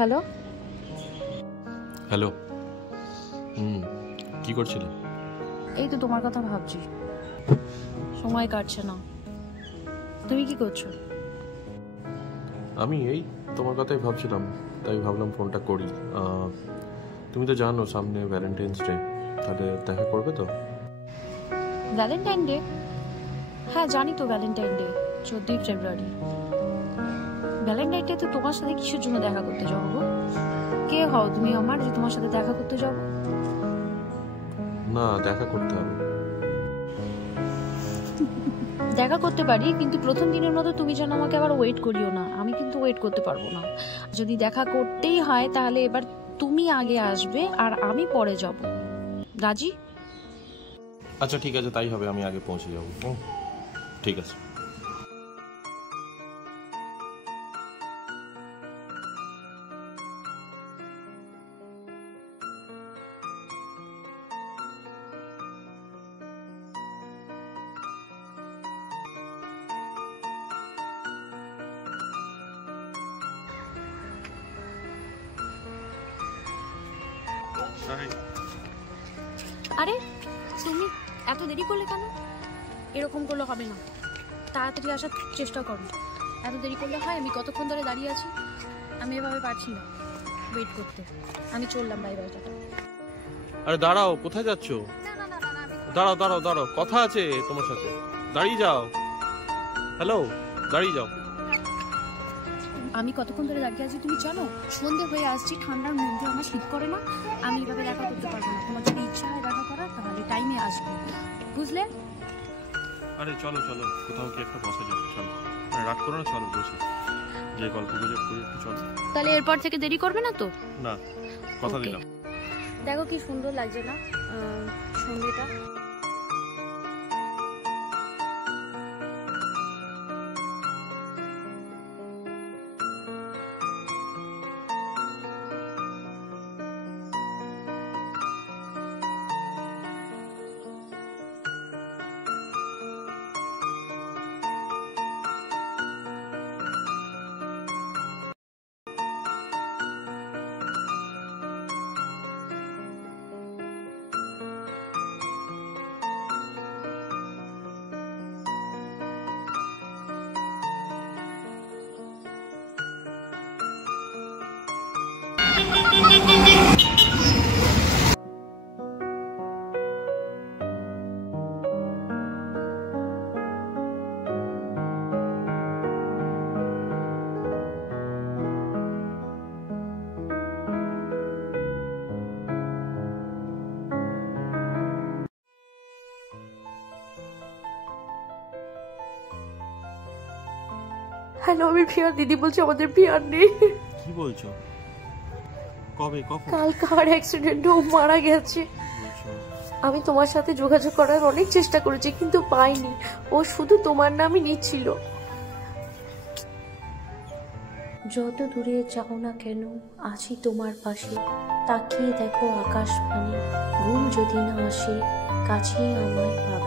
Hello hello. কি করছিলে? এই তো তোমার কথা ভাবছি, সময় কাটছে না। তুমি কি করছো? আমি এই তোমার কথাই ভাবছিলাম, তাই ভাবলাম ফোনটা করি। তুমি তো জানো সামনে ভ্যালেন্টাইন্স ডে, তাহলে দেখা করবে তো? Valentine day? হ্যাঁ জানি তো, ভ্যালেন্টাইন ডে 14ই ফেব্রুয়ারি। ভ্যালেন্টাইন ডে তো তোমার সাথে কিসের জন্য দেখা করতে যাবো গো? কে হও তুমি আমার যে তোমার সাথে দেখা করতে যাবো? না, দেখা করতে হবে। দেখা করতে পারি, কিন্তু প্রথম দিনের মতো তুমি যেন আমাকে আবার ওয়েট করিও না। আমি কিন্তু ওয়েট করতে পারবো না। যদি দেখা করতেই হয় তাহলে এবার তুমি আগে আসবে আর আমি পরে যাব। রাজি? আচ্ছা ঠিক আছে, তাই হবে, আমি আগে পৌঁছে যাবো। ঠিক আছে। আরে তুমি এত দেরি করলে কেন? এরকম করলে হবে না, তাড়াতাড়ি আসার চেষ্টা করো। এত দেরি করলে হয়? আমি কতক্ষণ ধরে দাঁড়িয়ে আছি, আমি এভাবে পারছি না ওয়েট করতে। আমি চললাম, বাই বাই, টাটা। আরে দাঁড়াও, কোথায় যাচ্ছ? দাঁড়াও দাঁড়াও দাঁড়াও, কথা আছে তোমার সাথে। দাঁড়িয়ে যাও। হ্যালো, দাঁড়িয়ে যাও। আমি কতক্ষণ ধরে দাঁড়িয়ে আছি তুমি জানো? সন্ধে হয়ে আসছি, ঠান্ডার মধ্যে আমার শীত করে না। আমি এভাবে দেখা করতে পারবো না। তোমার যদি ইচ্ছা হয় দেখা করার তাহলে টাইমে আসবে, বুঝলে? আরে চলো চলো, কোথাও কি একটা বসা যাক, চলো। রাগ করো না, চলো বসি, যে গল্প গুজব করি একটু, চলো। তাহলে এরপর থেকে দেরি করবে না তো? না, কথা দিলাম। দেখো কি সুন্দর লাগছে না সন্ধেটা? হ্যালো, আমি প্রিয়া। দিদি বলছি আমাদের প্রিয়ার নেই। কি বলছো? কবে, কখন? কাল কার অ্যাক্সিডেন্টে ও মারা গেছে। আমি তোমার সাথে যোগাযোগ করার অনেক চেষ্টা করেছি কিন্তু পাইনি। ও শুধু তোমার নামই নিচ্ছিল। যত দূরে যাও না কেন, আছি তোমার পাশে। তাকিয়ে দেখো আকাশ পানে, ঘুম যদি না আসে কাছেই আমায় পাবে।